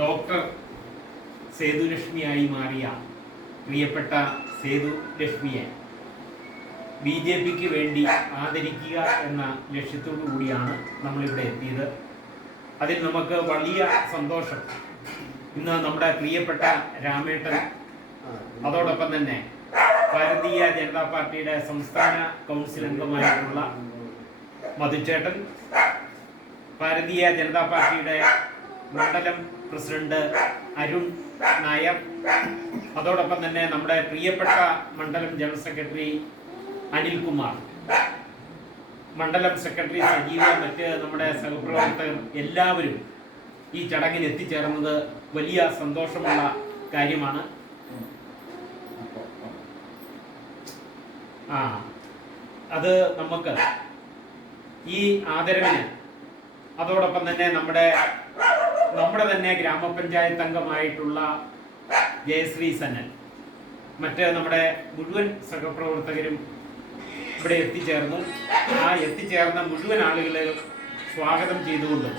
Doctor സേതുലക്ഷ്മിയായി മാറിയ പ്രിയപ്പെട്ട സേതുലക്ഷ്മിയെ BJPക്ക് വേണ്ടി ആദരിക്കുക എന്ന ലക്ഷ്യത്തോടു കൂടിയാണ് നമ്മളിവിടെ എത്തിയത്. അതിൽ നമുക്ക് വലിയ സന്തോഷം. ഇന്ന് നമ്മുടെ പ്രിയപ്പെട്ട രാമേട്ടൻ, അതോടൊപ്പം തന്നെ ഭാരതീയ ജനതാ പാർട്ടിയുടെ സംസ്ഥാന കൗൺസിൽ അംഗമായിട്ടുള്ള മധുചേട്ടൻ, ഭാരതീയ ജനതാ പാർട്ടിയുടെ മണ്ഡലം പ്രസിഡന്റ് അരുൺ നായർ, അതോടൊപ്പം തന്നെ നമ്മുടെ പ്രിയപ്പെട്ട മണ്ഡലം ജനറൽ സെക്രട്ടറി അനിൽകുമാർ, മണ്ഡലം സെക്രട്ടറി സജീവ, മറ്റ് നമ്മുടെ സഹപ്രവർത്തകർ എല്ലാവരും ഈ ചടങ്ങിന് എത്തിച്ചേർന്നത് വലിയ സന്തോഷമുള്ള കാര്യമാണ്. അത് നമുക്ക് ഈ ആദരവിന്, അതോടൊപ്പം തന്നെ നമ്മുടെ തന്നെ ഗ്രാമപഞ്ചായത്ത് അംഗമായിട്ടുള്ള ജയശ്രീ സന്നൻ, മറ്റ് നമ്മുടെ മുഴുവൻ സഹപ്രവർത്തകരും ഇവിടെ എത്തിച്ചേർന്നു. ആ എത്തിച്ചേർന്ന മുഴുവൻ ആളുകളെ സ്വാഗതം ചെയ്തുകൊണ്ട്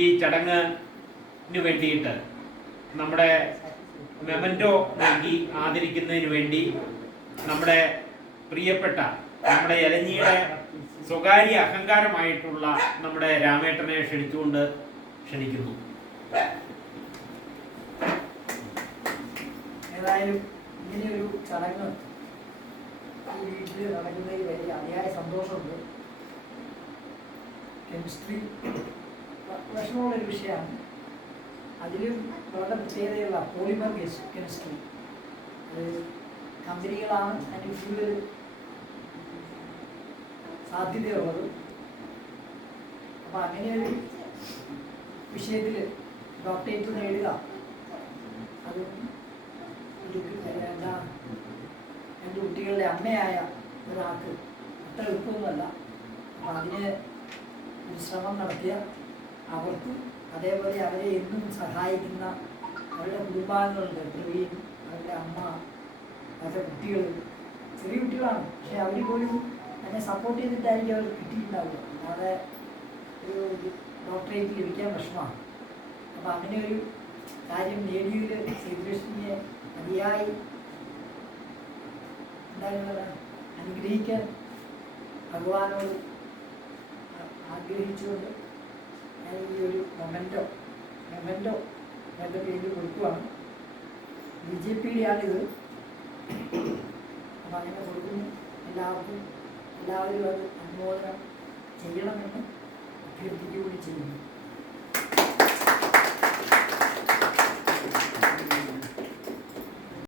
ഈ ചടങ്ങിന് വേണ്ടിയിട്ട് നമ്മുടെ മെമൻറ്റോ നൽകി ആദരിക്കുന്നതിന് വേണ്ടി നമ്മുടെ പ്രിയപ്പെട്ട നമ്മുടെ എലഞ്ഞിയുടെ സ്വകാര്യ അഹങ്കാരമായിട്ടുള്ള നമ്മുടെ രാമേട്ടനെ ക്ഷണിക്കുന്നു. ഏതായാലും ഇങ്ങനെയൊരു ചടങ്ങ് ഈ വീട്ടിൽ നടക്കുന്നതിൽ വലിയ അതിയായ സന്തോഷമുണ്ട്. കെമിസ്ട്രി വിഷമമുള്ളൊരു വിഷയമാണ്. അതിലും വളരെ പ്രത്യേകതയുള്ള പോളിമർ കെമിസ്ട്രി, അത് കമ്പനികളാണ് അതിന് കൂടുതൽ സാധ്യതയുള്ളത്. അപ്പം അങ്ങനെയൊരു വിഷയത്തിൽ ഡോക്ടറേറ്റ് നേടുക, അത് എൻ്റെ കുട്ടികളുടെ അമ്മയായ ഒരാൾക്ക് അത്ര എളുപ്പമൊന്നുമല്ല. അപ്പം അതിന് ഒരു ശ്രമം നടത്തിയ അവർക്കും, അതേപോലെ അവരെ എന്നും സഹായിക്കുന്ന അവരുടെ കുടുംബാംഗങ്ങളുണ്ട്. പ്രവീൺ, അവരുടെ അമ്മ, അവരുടെ കുട്ടികൾ, ചെറിയ കുട്ടികളാണ്, പക്ഷെ അവർ പോലും എന്നെ സപ്പോർട്ട് ചെയ്തിട്ടായിരിക്കും അവർ കിട്ടിയിട്ടുണ്ടാവുക. അല്ലാതെ ഒരു ഡോക്ടറേറ്റ് ലഭിക്കാൻ വിഷമമാണ്. അപ്പം അങ്ങനെ ഒരു കാര്യം നേടിയതിൽ സേതുലക്ഷ്മിയെ അതിയായി അനുഗ്രഹിക്കാൻ ഭഗവാനോട് ആഗ്രഹിച്ചുകൊണ്ട് ഞാൻ ഈ ഒരു മൊമെൻറ്റോ എൻ്റെ പേരിൽ കൊടുക്കുകയാണ്. BJPയുടെയാണിത്. അപ്പം അങ്ങനെ കൊടുക്കുന്നു. എല്ലാവരും അത് അനുമോദനം ചെയ്യണമെന്ന് അഭ്യർത്ഥിക്കുകയും ചെയ്യുന്നു.